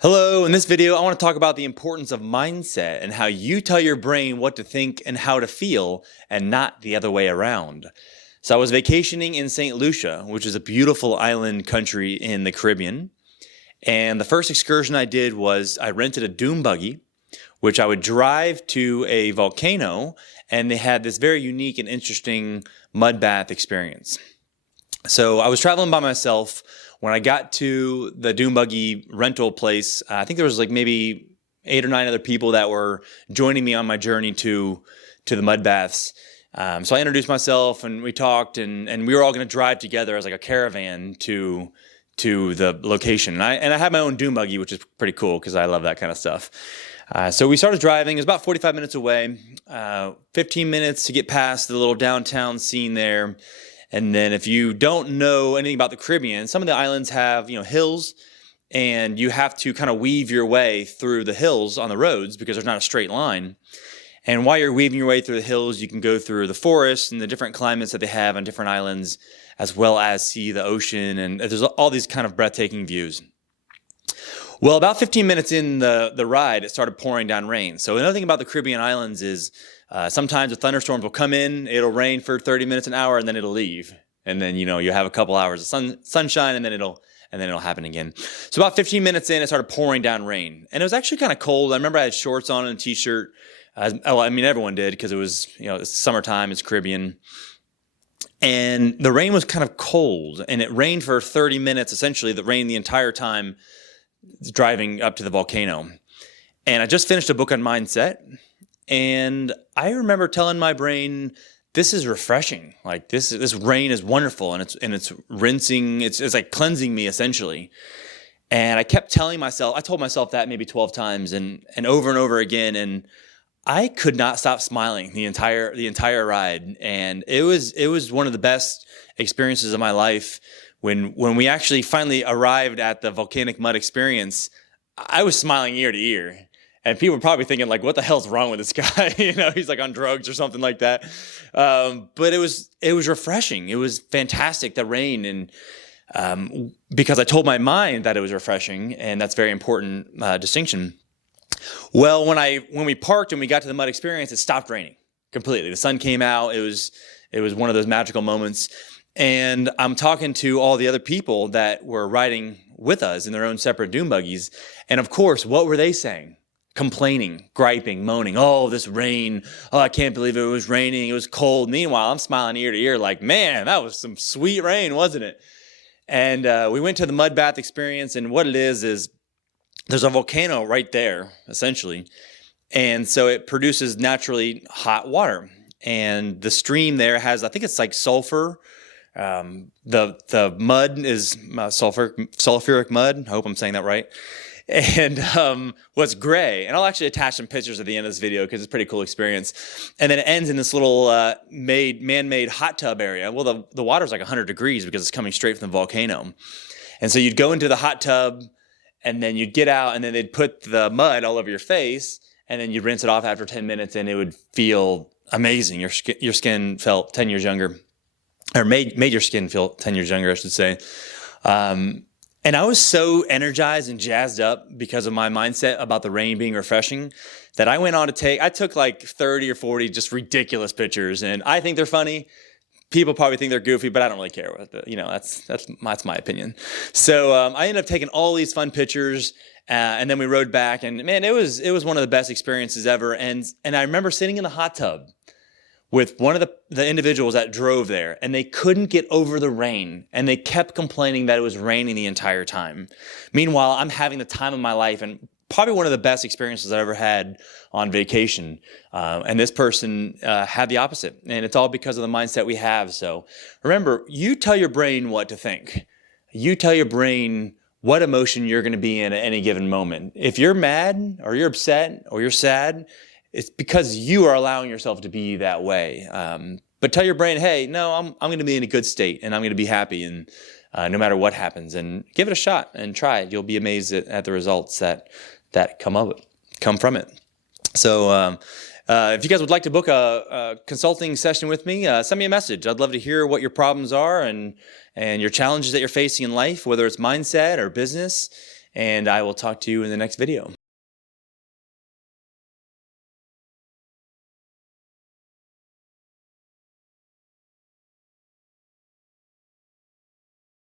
Hello, in this video I want to talk about the importance of mindset and how you tell your brain what to think and how to feel and not the other way around. So I was vacationing in St. Lucia, which is a beautiful island country in the Caribbean. And the first excursion I did was I rented a dune buggy, which I would drive to a volcano, and they had this very unique and interesting mud bath experience. So I was traveling by myself. When I got to the dune buggy rental place, I think there was like maybe 8 or 9 other people that were joining me on my journey to the mud baths. So I introduced myself and we talked, and we were all going to drive together as like a caravan to the location. And I had my own dune buggy, which is pretty cool because I love that kind of stuff. So we started driving. It was about 45 minutes away, 15 minutes to get past the little downtown scene there. And then if you don't know anything about the Caribbean, some of the islands have, hills, and you have to kind of weave your way through the hills on the roads because there's not a straight line. And while you're weaving your way through the hills, you can go through the forests and the different climates that they have on different islands, as well as see the ocean. And there's all these kind of breathtaking views. Well, about 15 minutes in the ride, it started pouring down rain. So another thing about the Caribbean islands is sometimes the thunderstorms will come in, it'll rain for 30 minutes, an hour, and then it'll leave. And then, you have a couple hours of sunshine, and then it'll happen again. So about 15 minutes in, it started pouring down rain. And it was actually kind of cold. I remember I had shorts on and a t-shirt. Everyone did because it was, it's summertime, it's Caribbean. And the rain was kind of cold, and it rained for 30 minutes, essentially. It rained the entire time driving up to the volcano. And I just finished a book on mindset. And I remember telling my brain, this is refreshing. Like this rain is wonderful, and it's rinsing, it's like cleansing me essentially. And I kept telling myself, I told myself that maybe 12 times and over again, and I could not stop smiling the entire ride. And it was one of the best experiences of my life. When we actually finally arrived at the volcanic mud experience, I was smiling ear to ear. And people were probably thinking, like, what the hell's wrong with this guy? He's like on drugs or something like that. But it was refreshing. It was fantastic, the rain. And because I told my mind that it was refreshing, and that's a very important distinction. Well, when we parked and we got to the mud experience, it stopped raining completely. The sun came out. It was one of those magical moments. And I'm talking to all the other people that were riding with us in their own separate dune buggies. And of course, what were they saying? Complaining, griping, moaning, oh, this rain, oh, I can't believe it was raining, it was cold. Meanwhile, I'm smiling ear to ear like, man, that was some sweet rain, wasn't it? And we went to the mud bath experience, and what it is there's a volcano right there, essentially. And so it produces naturally hot water. And the stream there has, I think it's like sulfur. The mud is sulfuric mud. I hope I'm saying that right. And was gray. And I'll actually attach some pictures at the end of this video because it's a pretty cool experience. And then it ends in this little man-made hot tub area. Well, the water's like 100 degrees because it's coming straight from the volcano. And so you'd go into the hot tub, and then you'd get out, and then they'd put the mud all over your face, and then you'd rinse it off after 10 minutes, and it would feel amazing. Your skin felt 10 years younger, or made your skin feel 10 years younger, I should say. And I was so energized and jazzed up because of my mindset about the rain being refreshing that I went on to I took like 30 or 40 just ridiculous pictures, and I think they're funny. People probably think they're goofy, but I don't really care. That's my opinion. So I ended up taking all these fun pictures, and then we rode back, and man, it was one of the best experiences ever. And I remember sitting in the hot tub with one of the individuals that drove there, and they couldn't get over the rain, and they kept complaining that it was raining the entire time. Meanwhile, I'm having the time of my life, and probably one of the best experiences I ever had on vacation. And this person had the opposite, and it's all because of the mindset we have. So remember, you tell your brain what to think. You tell your brain what emotion you're going to be in at any given moment. If you're mad, or you're upset, or you're sad, it's because you are allowing yourself to be that way. But tell your brain, hey, no, I'm going to be in a good state, and I'm going to be happy, and no matter what happens, and give it a shot and try it. You'll be amazed at the results that come from it. So if you guys would like to book a consulting session with me, send me a message. I'd love to hear what your problems are and your challenges that you're facing in life, whether it's mindset or business. and I will talk to you in the next video.